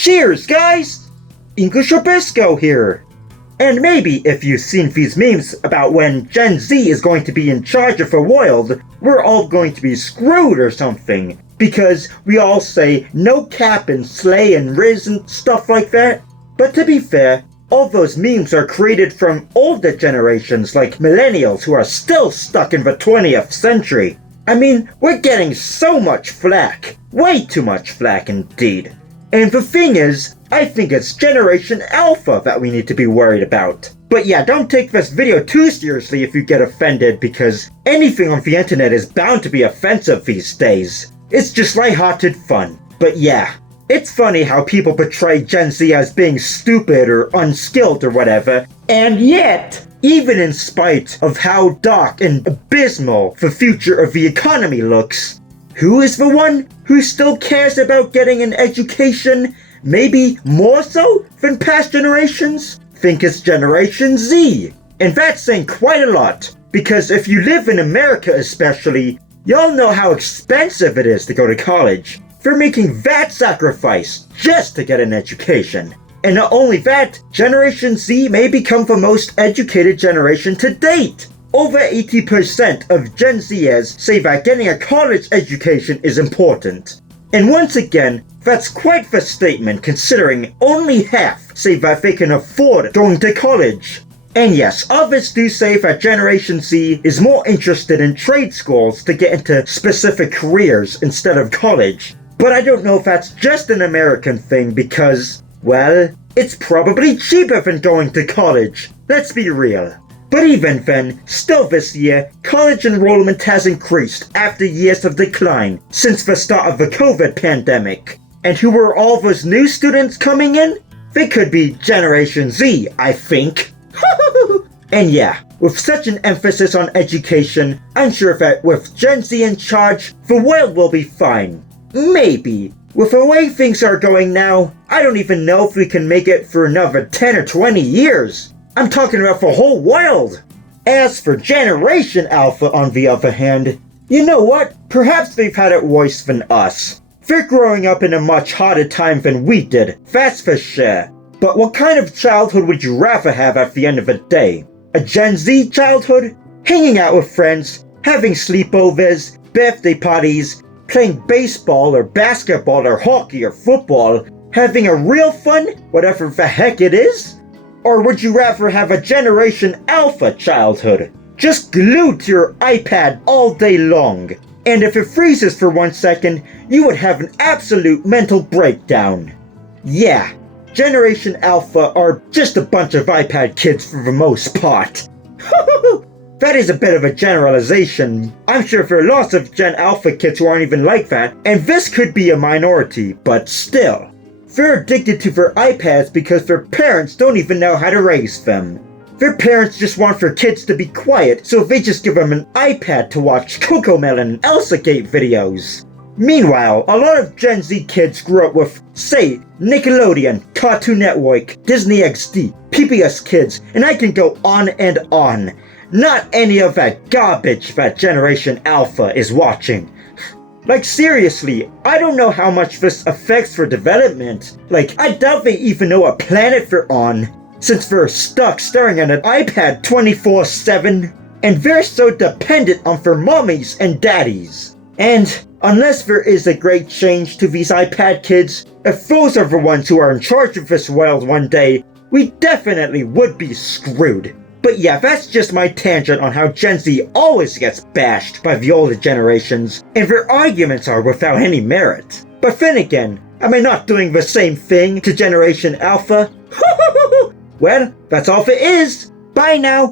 Cheers, guys! English Rabisco here. And maybe if you've seen these memes about when Gen Z is going to be in charge of the world, we're all going to be screwed or something. Because we all say no cap and slay and riz and stuff like that. But to be fair, all those memes are created from older generations like millennials who are still stuck in the 20th century. I mean, we're getting so much flack. Way too much flack indeed. And the thing is, I think it's Generation Alpha that we need to be worried about. But yeah, don't take this video too seriously if you get offended, because anything on the internet is bound to be offensive these days. It's just lighthearted fun. But yeah, it's funny how people portray Gen Z as being stupid or unskilled or whatever, and yet, even in spite of how dark and abysmal the future of the economy looks, who is the one who still cares about getting an education, maybe more so than past generations? Think it's Generation Z. And that's saying quite a lot, because if you live in America especially, y'all know how expensive it is to go to college. They're making that sacrifice just to get an education. And not only that, Generation Z may become the most educated generation to date. Over 80% of Gen Zers say that getting a college education is important. And once again, that's quite the statement considering only half say that they can afford going to college. And yes, others do say that Generation Z is more interested in trade schools to get into specific careers instead of college. But I don't know if that's just an American thing because, well, it's probably cheaper than going to college. Let's be real. But even then, still this year, college enrollment has increased after years of decline since the start of the COVID pandemic. And who were all those new students coming in? They could be Generation Z, I think. And yeah, with such an emphasis on education, I'm sure that with Gen Z in charge, the world will be fine. Maybe. With the way things are going now, I don't even know if we can make it for another 10 or 20 years. I'm talking about the whole world! As for Generation Alpha, on the other hand, you know what? Perhaps they've had it worse than us. They're growing up in a much harder time than we did, that's for sure. But what kind of childhood would you rather have at the end of the day? A Gen Z childhood? Hanging out with friends, having sleepovers, birthday parties, playing baseball or basketball or hockey or football, having a real fun, whatever the heck it is? Or would you rather have a Generation Alpha childhood? Just glued to your iPad all day long. And if it freezes for 1 second, you would have an absolute mental breakdown. Yeah, Generation Alpha are just a bunch of iPad kids for the most part. That is a bit of a generalization. I'm sure there are lots of Gen Alpha kids who aren't even like that, and this could be a minority, but still. They're addicted to their iPads because their parents don't even know how to raise them. Their parents just want their kids to be quiet, so they just give them an iPad to watch Cocomelon and Elsagate videos. Meanwhile, a lot of Gen Z kids grew up with, say, Nickelodeon, Cartoon Network, Disney XD, PBS Kids, and I can go on and on. Not any of that garbage that Generation Alpha is watching. Like seriously, I don't know how much this affects their development. Like, I doubt they even know what planet they're on, since they're stuck staring at an iPad 24/7, and they're so dependent on their mommies and daddies. And unless there is a great change to these iPad kids, if those are the ones who are in charge of this world one day, we definitely would be screwed. But yeah, that's just my tangent on how Gen Z always gets bashed by the older generations, and their arguments are without any merit. But then again, am I not doing the same thing to Generation Alpha? Well, that's all there is. Bye now.